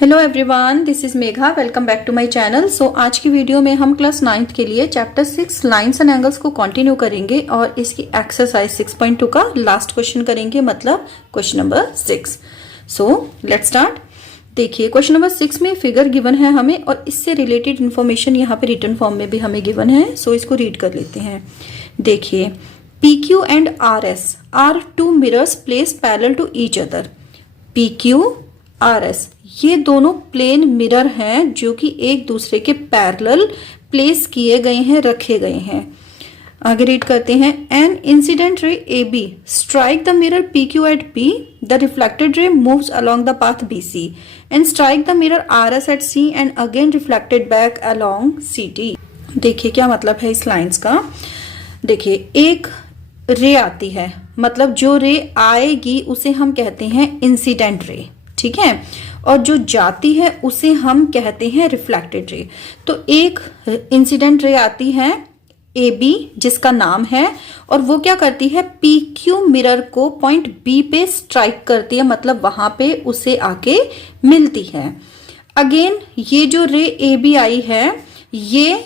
Hello everyone, this is Megha. Welcome back to my channel. So आज की video में हम क्लास 9th के लिए चैप्टर 6 लाइंस एंड एंगल्स को कंटिन्यू करेंगे और इसकी एक्सरसाइज 6.2 का लास्ट क्वेश्चन करेंगे, मतलब question number 6। So let's start. देखिए क्वेश्चन नंबर 6 में फिगर गिवन है हमें और इससे रिलेटेड इन्फॉर्मेशन यहाँ पे रिटन फॉर्म में भी हमें गिवन है। सो इसको रीड कर लेते हैं। देखिए PQ and RS are two mirrors place parallel to each other. PQ RS ये दोनों प्लेन मिरर हैं जो कि एक दूसरे के पैरेलल प्लेस किए गए हैं, रखे गए हैं। आगे रीड करते हैं। An incident ray AB strike the mirror PQ at B, the reflected ray moves along the path BC and strike the mirror RS at C and again reflected back along CD। देखिए क्या मतलब है इस lines का। देखिए एक रे आती है, मतलब जो रे आएगी उसे हम कहते हैं इंसिडेंट रे, ठीक है, और जो जाती है उसे हम कहते हैं रिफ्लेक्टेड रे। तो एक इंसिडेंट रे आती है AB जिसका नाम है, और वो क्या करती है PQ मिरर को पॉइंट B पे स्ट्राइक करती है, मतलब वहां पे उसे आके मिलती है। अगेन ये जो रे AB आई है ये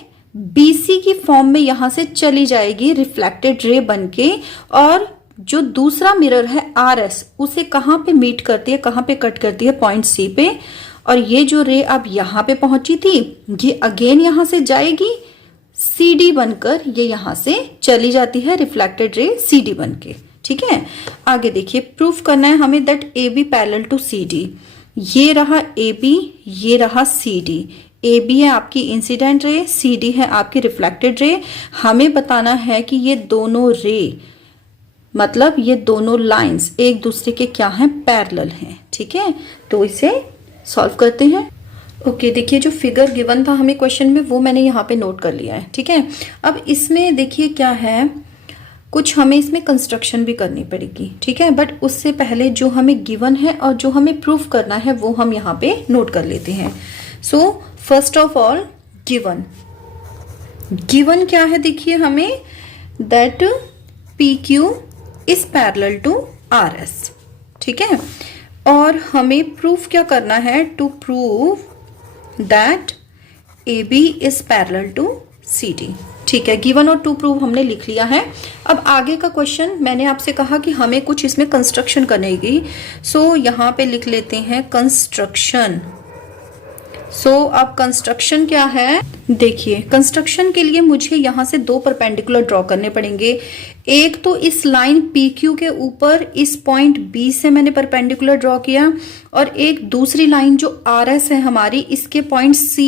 BC की फॉर्म में यहां से चली जाएगी रिफ्लेक्टेड रे बनके, और जो दूसरा मिरर है RS उसे कहां पे मीट करती है, कहां पे कट करती है, पॉइंट C पे। और ये जो रे अब यहां पे पहुंची थी ये अगेन यहां से जाएगी CD बनकर, ये यहां से चली जाती है रिफ्लेक्टेड रे CD बनके, ठीक है। आगे देखिए प्रूफ करना है हमें that AB parallel to CD। ये रहा AB, ये रहा CD। AB है आपकी इंसिडेंट रे, CD है आपकी रिफ्लेक्टेड रे। हमें बताना है कि ये दोनों रे, मतलब ये दोनों लाइंस एक दूसरे के क्या हैं, पैरेलल हैं, ठीक है। तो इसे सॉल्व करते हैं। ओके देखिए जो फिगर गिवन था हमें क्वेश्चन में वो मैंने यहाँ पे नोट कर लिया है, ठीक है। अब इसमें देखिए क्या है, कुछ हमें इसमें कंस्ट्रक्शन भी करनी पड़ेगी, ठीक है। बट उससे पहले जो हमें गिवन है और जो हमें प्रूफ करना है वो हम यहाँ पे नोट कर लेते हैं। So first of all given क्या है, देखिए हमें that PQ is parallel to RS, ठीक है। और हमें प्रूफ क्या करना है, to prove that AB is parallel to CD, ठीक है। गिवन और टू प्रूव हमने लिख लिया है। अब आगे का क्वेश्चन मैंने आपसे कहा कि हमें कुछ इसमें कंस्ट्रक्शन करनेगी। सो यहां पे लिख लेते हैं कंस्ट्रक्शन। सो अब कंस्ट्रक्शन क्या है, देखिए कंस्ट्रक्शन के लिए मुझे यहां से दो परपेंडिकुलर ड्रॉ करने पड़ेंगे। एक तो इस लाइन PQ के ऊपर इस पॉइंट B से मैंने परपेंडिकुलर ड्रॉ किया, और एक दूसरी लाइन जो RS है हमारी, इसके पॉइंट C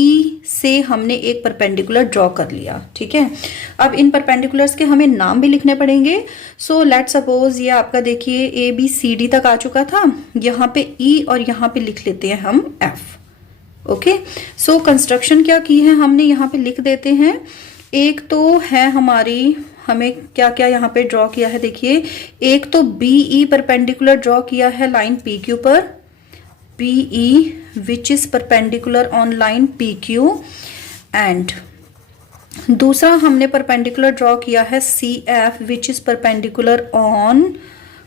से हमने एक परपेंडिकुलर ड्रॉ कर लिया, ठीक है। अब इन परपेंडिकुलर्स के हमें नाम भी लिखने पड़ेंगे। सो लेट सपोज ये आपका देखिए ABCD तक आ चुका था, यहाँ पे E और यहाँ पे लिख लेते हैं हम F। ओके सो कंस्ट्रक्शन क्या की है हमने यहाँ पे लिख देते हैं। एक तो है हमारी, हमें क्या क्या यहाँ पे ड्रॉ किया है, देखिए एक तो BE परपेंडिकुलर ड्रॉ किया है लाइन PQ पर, BE which is perpendicular on line PQ, and दूसरा हमने परपेंडिकुलर ड्रॉ किया है CF which is perpendicular on,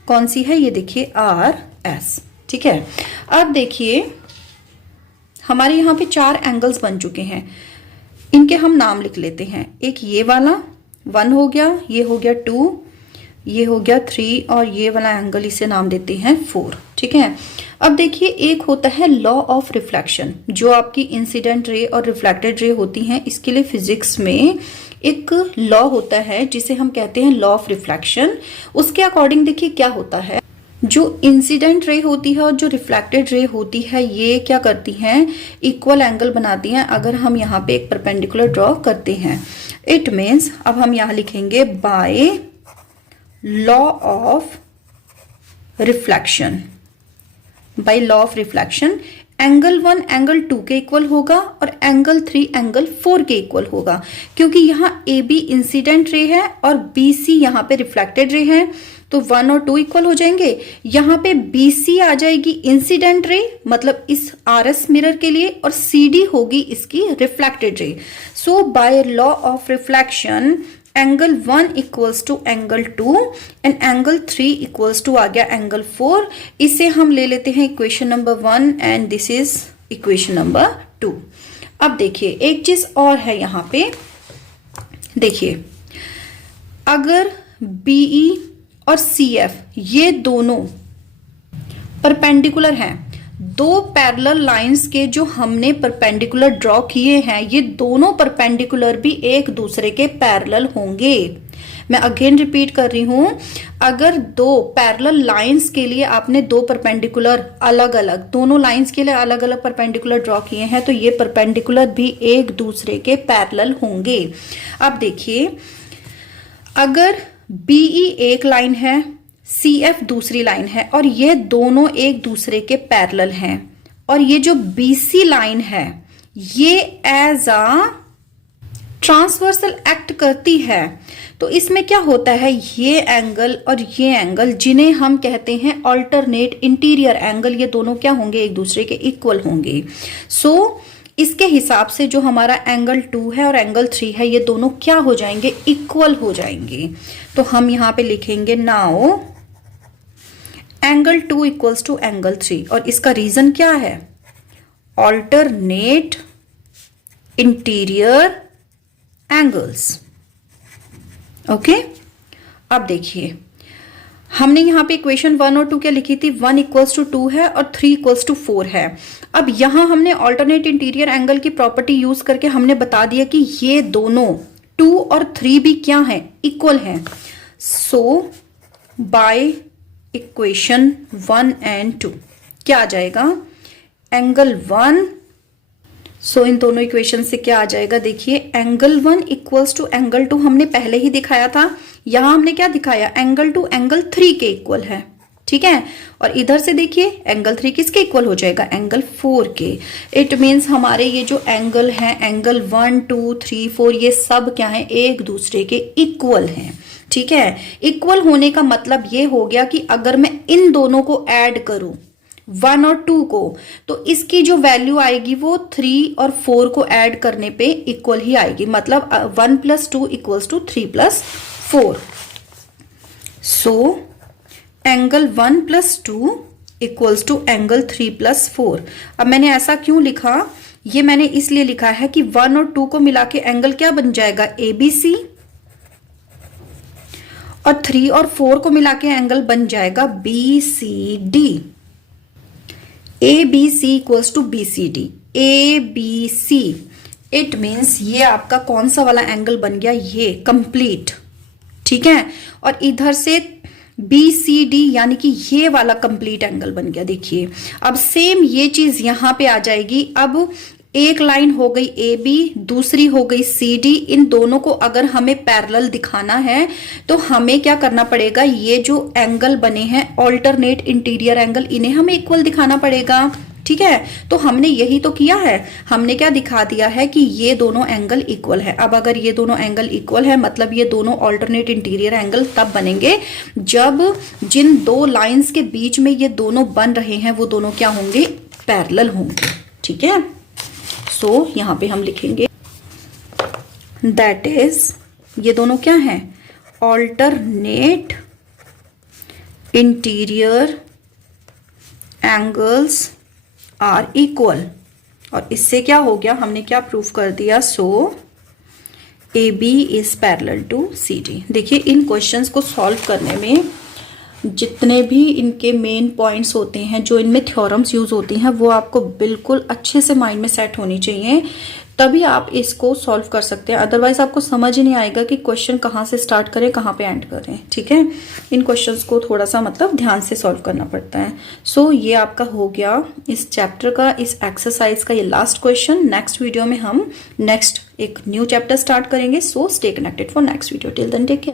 कौन सी है ये देखिए RS, ठीक है। अब देखिए हमारे यहाँ पे चार एंगल्स बन चुके हैं, इनके हम नाम लिख लेते हैं। एक ये वाला 1 हो गया, ये हो गया 2, ये हो गया 3, और ये वाला एंगल इसे नाम देते हैं 4, ठीक है। अब देखिए एक होता है लॉ ऑफ रिफ्लेक्शन, जो आपकी इंसिडेंट रे और रिफ्लेक्टेड रे होती हैं, इसके लिए फिजिक्स में एक लॉ होता है जिसे हम कहते हैं लॉ ऑफ रिफ्लेक्शन। उसके अकॉर्डिंग देखिए क्या होता है, जो इंसिडेंट रे होती है और जो रिफ्लेक्टेड रे होती है ये क्या करती हैं, इक्वल एंगल बनाती हैं अगर हम यहाँ पे एक परपेंडिकुलर ड्रॉ करते हैं। इट मीन्स अब हम यहाँ लिखेंगे bye law of reflection, bye law of reflection angle 1 angle 2 के इक्वल होगा और एंगल 3 एंगल 4 के इक्वल होगा, क्योंकि यहाँ AB इंसिडेंट रे है और BC यहाँ पे रिफ्लेक्टेड रे है, तो 1 और 2 इक्वल हो जाएंगे। यहाँ पे BC आ जाएगी इंसिडेंट रे, मतलब इस RS मिरर के लिए, और CD होगी इसकी reflected ray. So by law of reflection angle 1 equals to angle 2 and angle 3 equals to आ गया एंगल 4। इसे हम ले लेते हैं equation number 1 and this is equation number 2। अब देखिए एक चीज और है यहां पे, देखिए अगर BE और CF ये दोनों परपेंडिकुलर हैं, दो पैरेलल लाइंस के जो हमने परपेंडिकुलर ड्रॉ किए हैं, ये दोनों परपेंडिकुलर भी एक दूसरे के पैरेलल होंगे। मैं अगेन रिपीट कर रही हूं, अगर दो पैरेलल लाइंस के लिए आपने दो परपेंडिकुलर अलग अलग, दोनों लाइंस के लिए अलग अलग परपेंडिकुलर ड्रॉ किए हैं, तो ये परपेंडिकुलर भी एक दूसरे के पैरेलल होंगे। अब देखिए अगर BE एक लाइन है, CF दूसरी लाइन है और ये दोनों एक दूसरे के पैरेलल हैं, और ये जो BC लाइन है ये एज अ ट्रांसवर्सल एक्ट करती है, तो इसमें क्या होता है, ये एंगल और ये एंगल जिन्हें हम कहते हैं अल्टरनेट इंटीरियर एंगल, ये दोनों क्या होंगे, एक दूसरे के इक्वल होंगे। सो इसके हिसाब से जो हमारा एंगल 2 है और एंगल 3 है, ये दोनों क्या हो जाएंगे, इक्वल हो जाएंगे। तो हम यहां पे लिखेंगे now angle 2 equals to angle 3, और इसका रीजन क्या है, ऑल्टरनेट इंटीरियर एंगल्स। ओके, अब देखिए हमने यहां पे इक्वेशन 1 और 2 क्या लिखी थी, 1 इक्वल्स टू 2 है और 3 इक्वल्स टू 4 है। अब यहां हमने ऑल्टरनेट इंटीरियर एंगल की प्रॉपर्टी यूज करके हमने बता दिया कि ये दोनों 2 और 3 भी क्या है, इक्वल हैं। सो बाय इक्वेशन 1 एंड 2 क्या आ जाएगा, एंगल 1, सो इन दोनों इक्वेशन से क्या आ जाएगा, देखिए एंगल 1 इक्वल्स टू एंगल 2 हमने पहले ही दिखाया था, यहां हमने क्या दिखाया, एंगल 2 एंगल 3 के इक्वल है, ठीक है। और इधर से देखिए एंगल 3 किसके इक्वल हो जाएगा, एंगल 4 के। इट मीन्स हमारे ये जो एंगल है, एंगल 1 2 3 4, ये सब क्या है, एक दूसरे के इक्वल हैं, ठीक है। इक्वल होने का मतलब ये हो गया कि अगर मैं इन दोनों को ऐड करूं 1 और 2 को, तो इसकी जो वैल्यू आएगी वो 3 और 4 को ऐड करने पे इक्वल ही आएगी, मतलब 1 + 2 equals to 3 + 4। So angle 1 + 2 equals to angle 3 + 4। अब मैंने ऐसा क्यों लिखा, ये मैंने इसलिए लिखा है कि 1 और 2 को मिला के एंगल क्या बन जाएगा, ABC, और 3 और 4 को मिला के एंगल बन जाएगा BCD। ABC equals to BCD, ABC it means ये आपका कौन सा वाला एंगल बन गया, ये कंप्लीट, ठीक है। और इधर से BCD यानी कि ये वाला कंप्लीट एंगल बन गया। देखिए अब सेम ये चीज यहां पे आ जाएगी। अब एक लाइन हो गई AB, दूसरी हो गई CD, इन दोनों को अगर हमें पैरेलल दिखाना है तो हमें क्या करना पड़ेगा, ये जो एंगल बने हैं ऑल्टरनेट इंटीरियर एंगल, इन्हें हमें इक्वल दिखाना पड़ेगा, ठीक है। तो हमने यही तो किया है, हमने क्या दिखा दिया है कि ये दोनों एंगल इक्वल है। अब अगर ये दोनों एंगल इक्वल है मतलब ये दोनों ऑल्टरनेट इंटीरियर एंगल तब बनेंगे जब जिन दो लाइंस के बीच में ये दोनों बन रहे हैं वो दोनों क्या होंगे, पैरेलल होंगे, ठीक है। सो यहां पे हम लिखेंगे दैट इज, ये दोनों क्या हैं, alternate interior angles are equal. और इससे क्या हो गया, हमने क्या प्रूफ कर दिया, so AB is parallel to CD। देखिए इन क्वेश्चंस को सॉल्व करने में जितने भी इनके मेन पॉइंट्स होते हैं, जो इनमें थ्योरम्स यूज होती हैं, वो आपको बिल्कुल अच्छे से माइंड में सेट होनी चाहिए, तभी आप इसको सॉल्व कर सकते हैं। अदरवाइज आपको समझ ही नहीं आएगा कि क्वेश्चन कहाँ से स्टार्ट करें कहाँ पे एंड करें, ठीक है। इन क्वेश्चंस को थोड़ा सा मतलब ध्यान से सॉल्व करना पड़ता है। सो ये आपका हो गया इस चैप्टर का, इस एक्सरसाइज का ये लास्ट क्वेश्चन। नेक्स्ट वीडियो में हम नेक्स्ट एक न्यू चैप्टर स्टार्ट करेंगे। So stay connected for next video. Till then take care.